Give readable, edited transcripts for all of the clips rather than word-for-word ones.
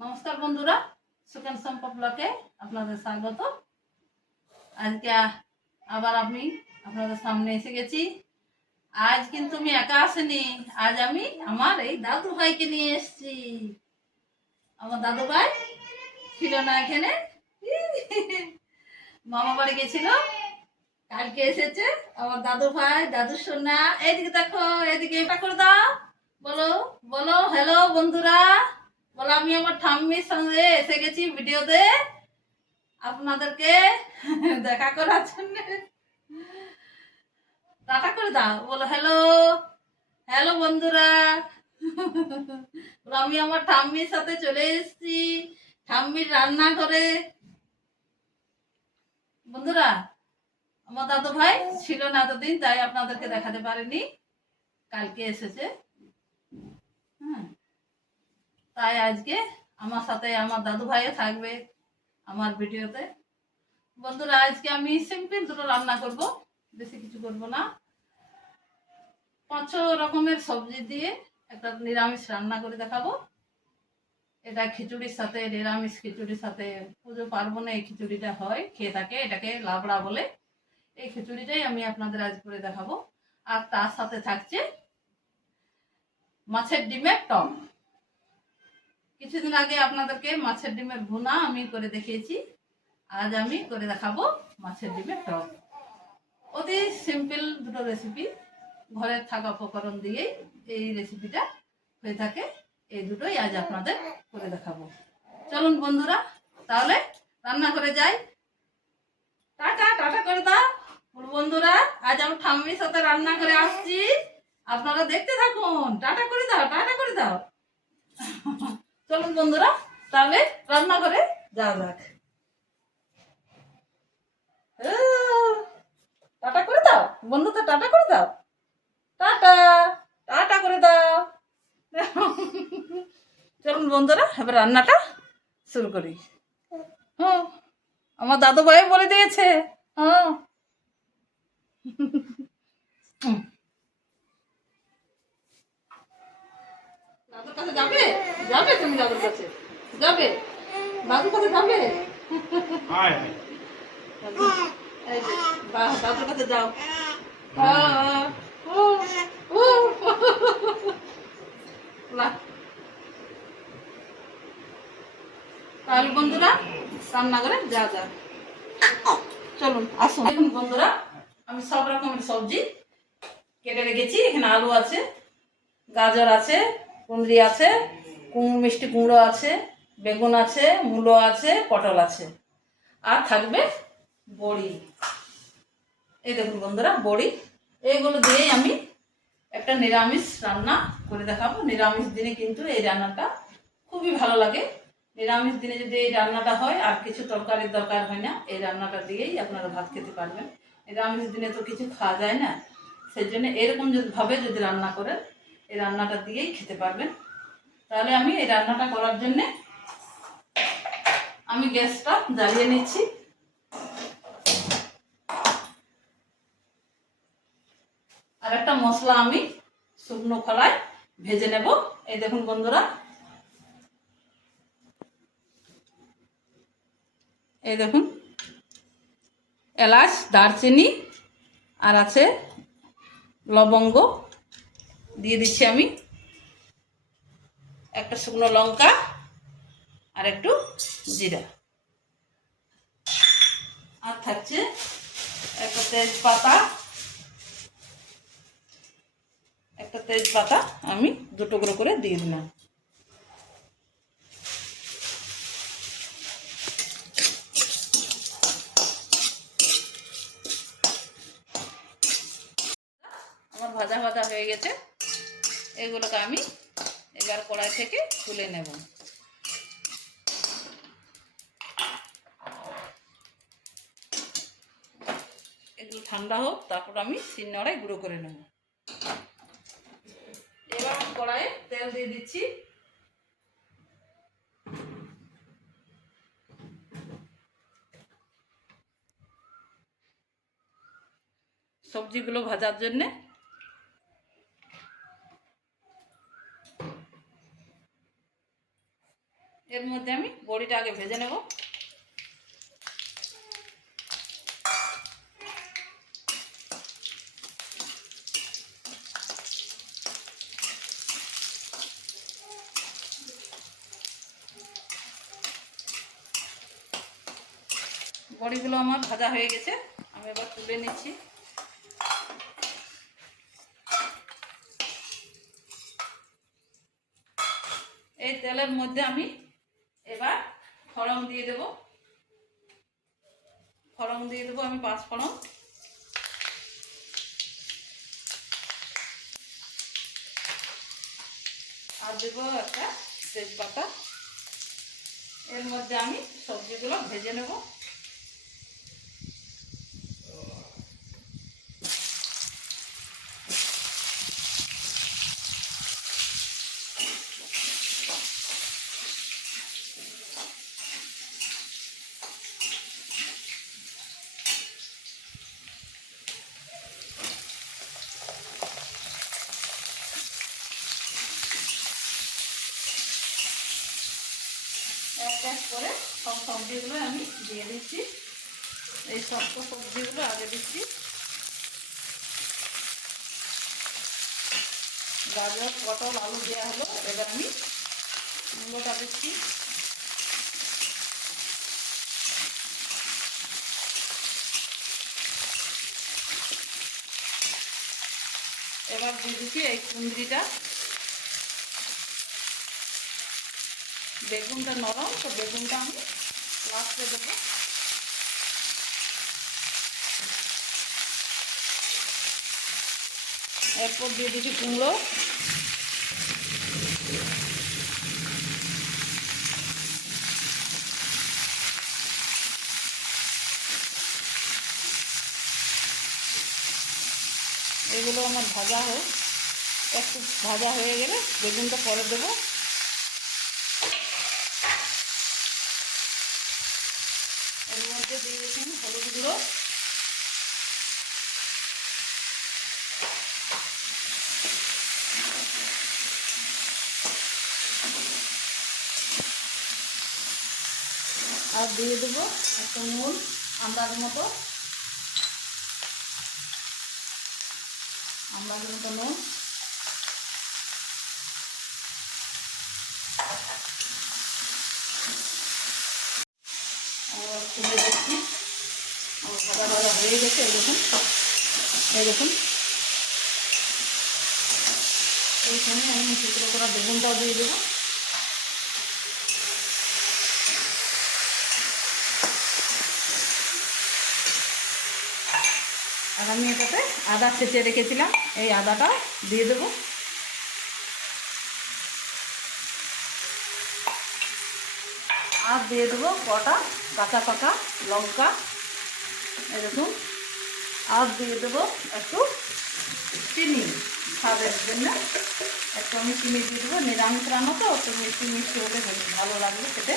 নমস্কার বন্ধুরা, সুকেন সম্পদ ব্লকে আপনাদের স্বাগত। আজকে আবার আমি আপনাদের সামনে এসে গেছি। আজ কিন্তু আমি একা আসিনি, আজ আমি আমার এই দাদু ভাইকে নিয়ে এসেছি। আমার দাদু ভাই ছিল না এখানে, মামা বাড়ি গেছিল, কালকে এসেছে। আমার দাদু ভাই, দাদু সোনা, এইদিকে দেখো, এদিকে এটা করে দাও, বলো বলো হ্যালো বন্ধুরা, বলো আমি আমার ঠাম্মির সঙ্গে এসে গেছি ভিডিওতে আপনাদেরকে দেখা করার জন্য। টাটা করে দাও, বলো হ্যালো হ্যালো বন্ধুরা। বলো আমি আমার ঠাম্মির সাথে চলে এসেছি ঠাম্মির রান্নাঘরে। বন্ধুরা, আমার দাদু ভাই ছিল না এতদিন, তাই আপনাদেরকে দেখাতে পারেনি, কালকে এসেছে। হ্যাঁ, তাই আজকে আমার সাথে আমার দাদু ভাইও থাকবে আমার ভিডিওতে। বন্ধুরা, আজকে আমি সিম্পল দুটো রান্না করব, বেশি কিছু করব না। 5 রকমের সবজি দিয়ে একটা নিরামিষ রান্না করে দেখাবো। এটা খিচুড়ির সাথে, নিরামিষ খিচুড়ির সাথে, পুজো পার্বণে এই খিচুড়িটা হয়, খেয়ে থাকে, এটাকে লাবড়া বলে। এই খিচুড়িটাই আমি আপনাদের আজ করে দেখাবো। আর তার সাথে থাকছে মাছের ডিমের টক। কিছুদিন আগে আপনাদেরকে মাছের ডিমের ভুনা আমি করে দেখিয়েছি, আজ আমি করে দেখাবো মাছের ডিমের টক। অতি সিম্পল দুটো রেসিপি, ঘরে থাকা উপকরণ দিয়েই এই রেসিপিটা হয়ে থাকে। এই দুটোই আজ আপনাদের করে দেখাবো। চলুন বন্ধুরা, তাহলে রান্না করে যাই। টাটা টাটা করে দাও বন্ধুরা, আজ আমি ঠাম্মির সাথে রান্না করে আসছি, আপনারা দেখতে থাকুন। টাটা করে দাও, টাটা করে দাও। চলুন বন্ধুরা, তাহলে রান্না করে যাওয়া যাক। টাটা করে দাও বন্ধুদের, টাটা করে দাও, টাটা টাটা করে দাও। চলুন বন্ধুরা, এবার রান্নাটা শুরু করি। হ্যাঁ, আমার দাদু ভাই বলে দিয়েছে। হ্যাঁ, দাদুর কাছে যাবে, যাবে তুমি দাদুর কাছে যাবে, দাদুর কাছে যাবে। দাদুর কাছে যাও। তাহলে বন্ধুরা, রান্না করে যা যা, চলুন আসুন। দেখুন বন্ধুরা, আমি সব রকমের সবজি কেটে রেখেছি। এখানে আলু আছে, গাজর আছে, কুঁদরি আছে, মিষ্টি কুমড়ো আছে, বেগুন আছে, মূলো আছে, পটল আছে, আর থাকবে বড়ি। এই দেখুন বন্ধুরা, বড়ি। এইগুলো দিয়েই আমি একটা নিরামিষ রান্না করে দেখাবো। নিরামিষ দিনে কিন্তু এই রান্নাটা খুবই ভালো লাগে। নিরামিষ দিনে যদি এই রান্নাটা হয়, আর কিছু তরকারির দরকার হয় না, এই রান্নাটা দিয়েই আপনারা ভাত খেতে পারবেন। নিরামিষ দিনে তো কিছু খাওয়া যায় না, সেই জন্য এরকম ভাবে যদি রান্না করেন, এই রান্নাটা দিয়েই খেতে পারবেন। তাহলে আমি এই রান্নাটা করার জন্যে আমি গ্যাসটা জ্বালিয়ে নিচ্ছি। আর একটা মশলা আমি শুকনো খোলায় ভেজে নেব। এই দেখুন বন্ধুরা, এই দেখুন, এলাচ, দারচিনি, আর আছে লবঙ্গ দিয়ে দিচ্ছি আমি, একটা শুকনো লঙ্কা, আর একটু জিরা, আর থাকছে একটা তেজপাতা। একটা তেজপাতা আমি 2 টুকরো করে দিয়ে দিলাম। আমার ভাজা ভাজা হয়ে গেছে, এগুলোকে আমি এবার কড়াই থেকে তুলে নেব। এগুলো ঠান্ডা হোক, তারপর আমি শিলনোড়ায় গুঁড়ো করে নেব। এবার আমি কড়াইয়ে তেল দিয়ে দিচ্ছি। সবজিগুলো ভাজার জন্যে এর মধ্যে আমি বড়িটা আগে ভেজে নেব। বড়িগুলো আমার ভাজা হয়ে গেছে, আমি এবার তুলে নিচ্ছি। এই তেলের মধ্যে আমি এবার ফোড়ন দিয়ে দেব। ফোড়ন দিয়ে দেবো আমি 5 ফোড়ন। আর দেবো একটা তেজপাতা। এর মধ্যে আমি সবজিগুলো ভেজে নেব। এক এক করে সব সবজিগুলো আমি দিয়ে দিচ্ছি। এই শক্ত সবজিগুলো আগে দিচ্ছি। গাজর, পটল, আলু দেওয়া হলো, এবার আমি মূলোটা দিচ্ছি। এবার দিয়ে দিচ্ছি এই কুঁদরিটা। বেগুনটা নরম, তো বেগুনটা আমি লাস্টে দেবো। এরপর দিয়ে দিচ্ছি কুমড়ো। এগুলো আমার ভাজা হোক, একটু ভাজা হয়ে গেলে বেগুনটা পরে দেবো। এর মধ্যে দিয়ে দিচ্ছি হলুদ গুঁড়ো, আর দিয়ে দেবো একটা নুন আন্দাজ মতো, নুন। তুলে দিচ্ছি। আমার ভাজা ভাজা হয়ে গেছে। এই দেখুন, এই দেখুন, এইখানে আমি টুকরো করা বেগুনটাও দিয়ে দেবো। আর আমি এটাতে আদা ছেঁচে রেখেছিলাম, এই আদাটা দিয়ে দেবো। আর দিয়ে দেবো কটা কাঁচা পাকা লঙ্কা, এই দেখুন। আর দিয়ে দেবো একটু চিনি, স্বাদের জন্য একটু আমি চিনি দিয়ে দেবো। নিরামিষ রান্না তো, একটু মিষ্টি মিষ্টি হলে ভালো লাগবে খেতে।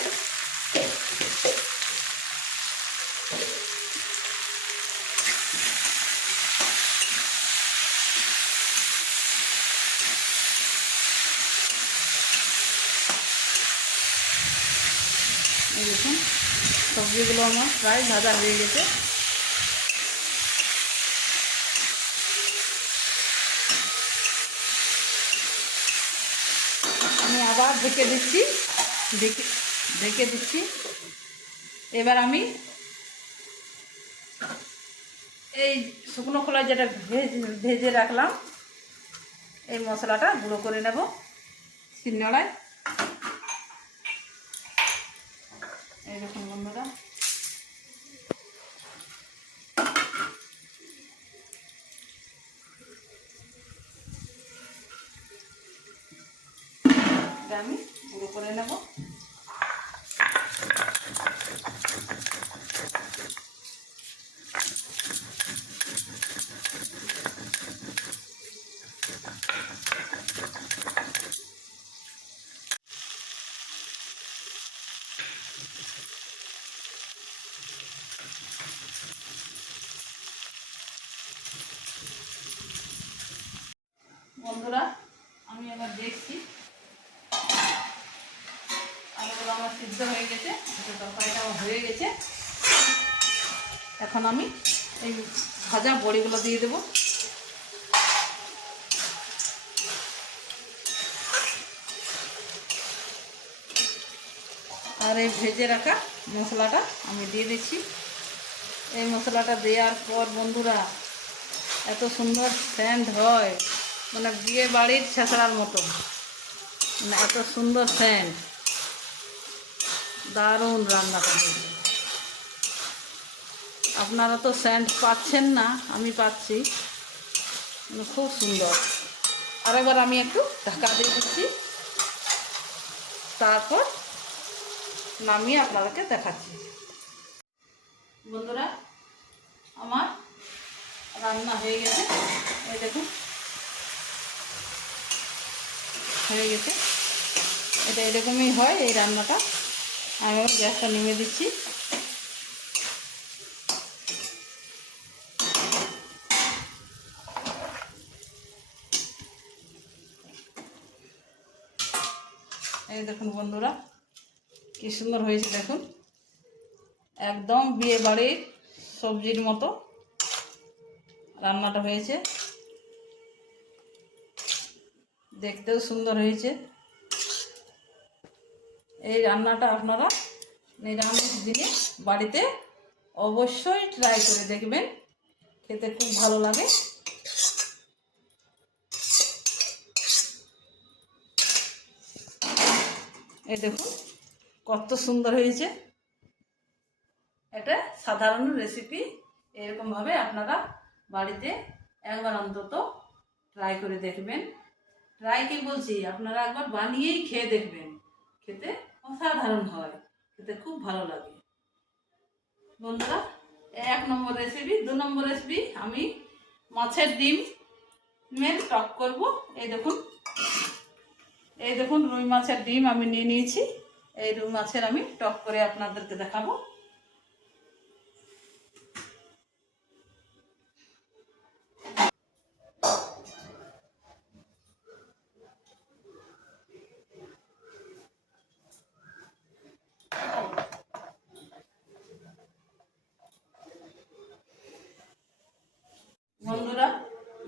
এই দেখুন, সবজিগুলো আমার প্রায় ভাজা হয়ে গেছে। আমি আবার ঢেকে দিচ্ছি, ঢেকে দিচ্ছি। এবার আমি এই শুকনো খোলায় যেটা ভেজে রাখলাম, এই মশলাটা গুঁড়ো করে নেব শিলনোড়ায়। এই দেখুন বন্ধুরা, এটা আমি গুঁড়ো করে নেব। বন্ধুরা, আমি এবার দেখছি আলুগুলো আমার সিদ্ধ হয়ে গেছে, তরকারিটা আমার হয়ে গেছে। এখন আমি এই ভাজা বড়িগুলো দিয়ে দেবো। আর এই ভেজে রাখা মশলাটা আমি দিয়ে দিচ্ছি। এই মশলাটা দেওয়ার পর বন্ধুরা এত সুন্দর সেন্ট হয়, মানে বিয়ে বাড়ির ছেঁচড়ার মতো, মানে এত সুন্দর সেন্ট। দারুণ রান্নাটা হয়েছে। আপনারা তো সেন্ট পাচ্ছেন না, আমি পাচ্ছি, মানে খুব সুন্দর। আরেকবার আমি একটু ঢাকা দিয়ে দিচ্ছি, তারপর নামিয়ে আপনাদেরকে দেখাচ্ছি। বন্ধুরা আমার রান্না হয়ে গেছে, এই দেখুন হয়ে গেছে। এটা এরকমই হয় এই রান্নাটা। আমি আবার গ্যাসটা নিমে দিচ্ছি। এই দেখুন বন্ধুরা কি সুন্দর হয়েছে, দেখুন একদম বিয়ে বাড়ির সবজির মতো রান্নাটা হয়েছে, দেখতেও সুন্দর হয়েছে। এই রান্নাটা আপনারা নিরামিষ দিনে বাড়িতে অবশ্যই ট্রাই করে দেখবেন, খেতে খুব ভালো লাগে। এই দেখুন কত সুন্দর হয়েছে। এটা সাধারণ রেসিপি, এরকমভাবে আপনারা বাড়িতে একবার অন্তত ট্রাই করে দেখবেন। ট্রাই কি বলছি, আপনারা একবার বানিয়েই খেয়ে দেখবেন, খেতে অসাধারণ হয়, খেতে খুব ভালো লাগে। বন্ধুরা 1 নম্বর রেসিপি। 2 নম্বর রেসিপি আমি মাছের ডিমের টক করব। এই দেখুন রুই মাছের ডিম আমি নিয়ে নিয়েছি। এই রুই মাছের আমি টক করে আপনাদেরকে দেখাবো। বন্ধুরা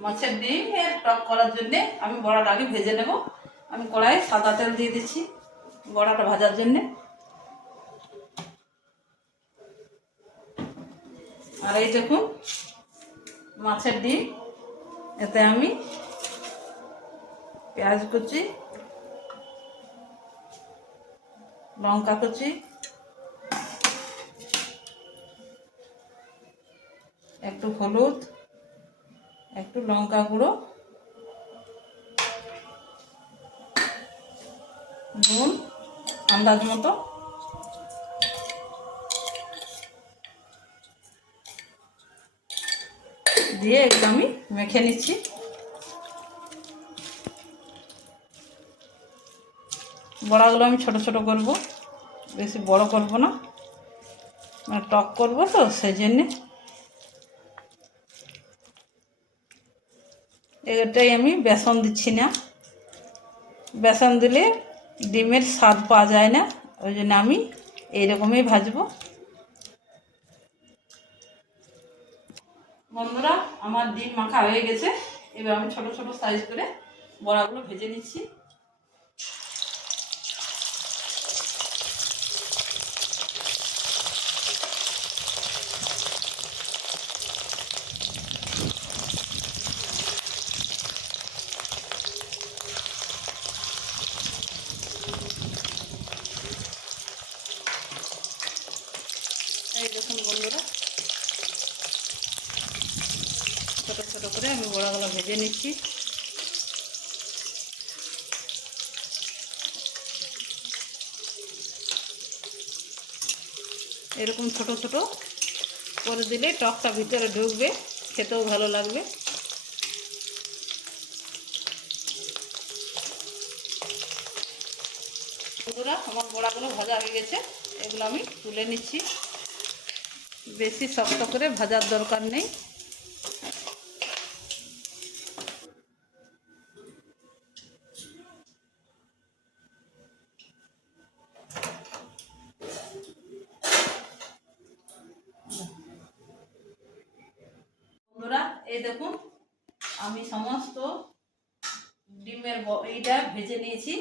মাছের ডিমের টক করার জন্যে আমি বড়াটা আগে ভেজে নেব। আমি কড়াইয়ে সাদা তেল দিয়ে দিচ্ছি বড়াটা ভাজার জন্যে। আর এই দেখুন মাছের ডিম, এতে আমি পেঁয়াজ কুচি, লঙ্কা কুচি, একটু হলুদ, একটু লঙ্কা গুঁড়ো, নুন আন্দাজ মতো, দিয়ে একটু আমি মেখে নিচ্ছি। বড়াগুলো আমি ছোট ছোট করব, বেশি বড় করব না, মানে টক করব তো সেই জন্যে। এটাই আমি বেসন দিচ্ছি না, বেসন দিলে ডিমের স্বাদ পাওয়া যায় না, ওই জন্য আমি এইরকমই ভাজবো। বন্ধুরা আমার ডিম মাখা হয়ে গেছে, এবার আমি ছোট ছোট সাইজ করে বড়াগুলো ভেজে নিচ্ছি। এই দেখুন বন্ধুরা ছোট ছোট করে আমি বড়াগুলো ভেজে নিচ্ছি। এরকম ছোট ছোট করে দিলে টকটা ভিতরে ঢুকবে, খেতেও ভালো লাগবে। বন্ধুরা আমার বড়াগুলো ভাজা হয়ে গেছে, এগুলো আমি তুলে নিচ্ছি। বেশি শক্ত করে ভাজার দরকার নেই। এই দেখুন আমি সমস্ত ডিমের এইটা ভেজে নিয়েছি।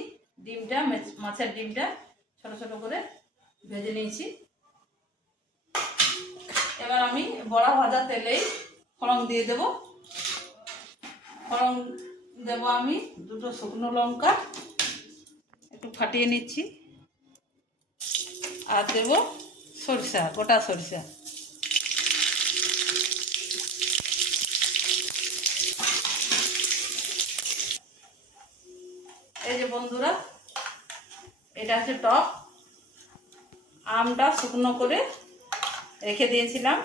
ডিমটা, মাছের ডিমটা ছোট ছোট করে ভেজে নিয়েছি। এবার আমি বড়া ভাজা তেলেই ফোড়ন দিয়ে দেব। ফোড়ন দেব আমি 2টো শুকনো লঙ্কা একটু ফাটিয়ে নিচ্ছি, আর দেব সরিষা, গোটা সরিষা। এই যে বন্ধুরা, এটা হচ্ছে টক। আমটা শুকনো করে রেখে দিয়েছিলাম,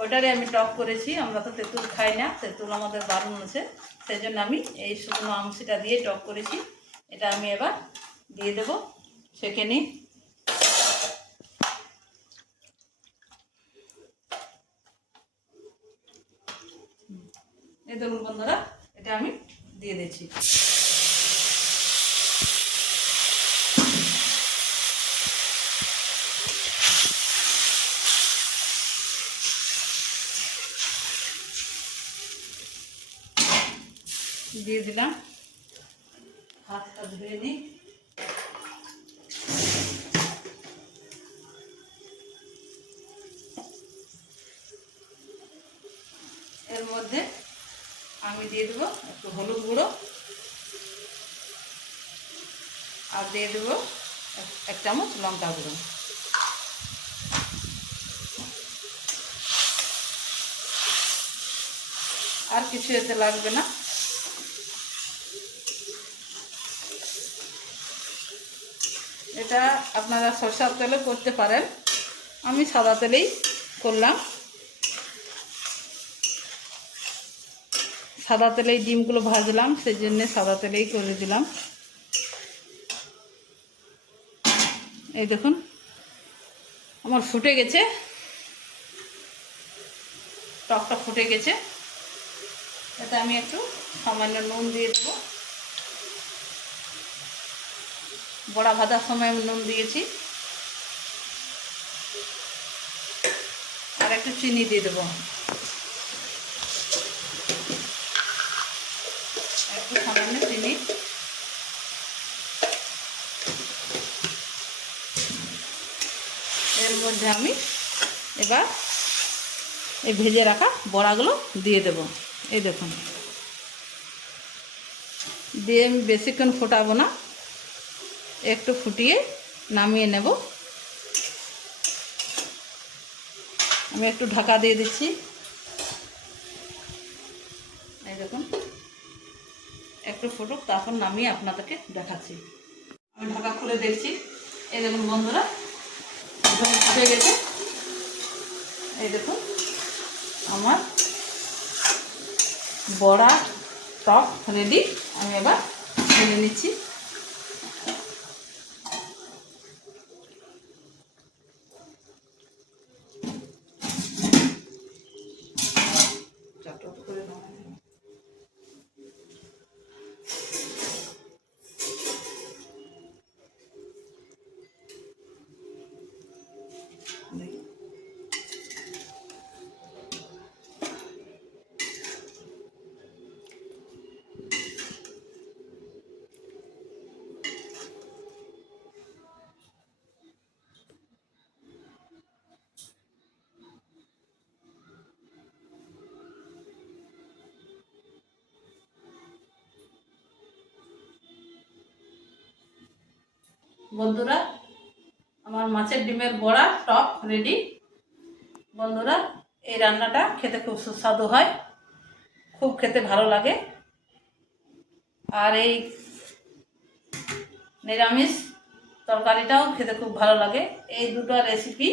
ওটারে আমি টক করেছি। আমরা তো তেঁতুল খাই না, তেঁতুল আমাদের বারণ আছে, সেই জন্য আমি এই শুকনো আমসিটা দিয়ে টক করেছি। এটা আমি এবার দিয়ে দেব সেখানে। এই দেখুন বন্ধুরা, এটা আমি দিয়ে দিচ্ছি। দিয়ে দিলাম, হাতটা ধুয়ে নিই। এর মধ্যে আমি দিয়ে দেবো একটু হলুদ গুঁড়ো, আর দিয়ে দেবো 1 চামচ লঙ্কা গুঁড়ো। আর কিছু এতে লাগবে না। এটা আপনারা সরষের তেলে করতে পারেন, আমি সাদা তেলেই করলাম। সাদা তেলেই ডিমগুলো ভাজলাম, সেই জন্য সাদা তেলেই করে দিলাম। এই দেখুন আমার ফুটে গেছে, টকটা ফুটে গেছে। এতে আমি একটু সামান্য নুন দিয়ে দেবো। বড়া ভাজার সময় আমি নুন দিয়েছি, আর একটু চিনি দিয়ে দেবো, একটু সামান্য চিনি। এর মধ্যে আমি এবার এই ভেজে রাখা বড়াগুলো দিয়ে দেব। এই দেখুন, দিয়ে আমি বেশিক্ষণ ফোটাবো না, একটু ফুটিয়ে নামিয়ে নেব। আমি একটু ঢাকা দিয়ে দিচ্ছি। এই দেখুন একটু ফুটুক, তারপর নামিয়ে আপনাদেরকে দেখাচ্ছি। আমি ঢাকা খুলে দেখছি। এই দেখুন বন্ধুরা, ফুটে গেছে। এই দেখুন আমার বড়া টক রেডি। আমি এবার ঢেলে নিচ্ছি। বন্ধুরা, আমার মাছের ডিমের বড়া টক রেডি। বন্ধুরা, এই রান্নাটা খেতে খুব সুস্বাদু হয়, খুব খেতে ভালো লাগে। আর এই নিরামিষ তরকারিটাও খেতে খুব ভালো লাগে। এই দুটো রেসিপি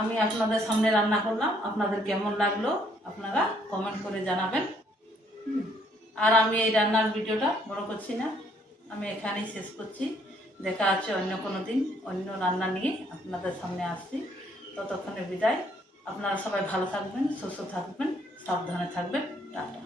আমি আপনাদের সামনে রান্না করলাম। আপনাদের কেমন লাগলো আপনারা কমেন্ট করে জানাবেন। আর আমি এই রান্নার ভিডিওটা বড় করছি না, আমি এখানেই শেষ করছি। দেখা আছে অন্য কোনো দিন অন্য রান্না নিয়ে আপনাদের সামনে আসছি। ততক্ষণে বিদায়। আপনারা সবাই ভালো থাকবেন, সুস্থ থাকবেন, সাবধানে থাকবেন। টাটা।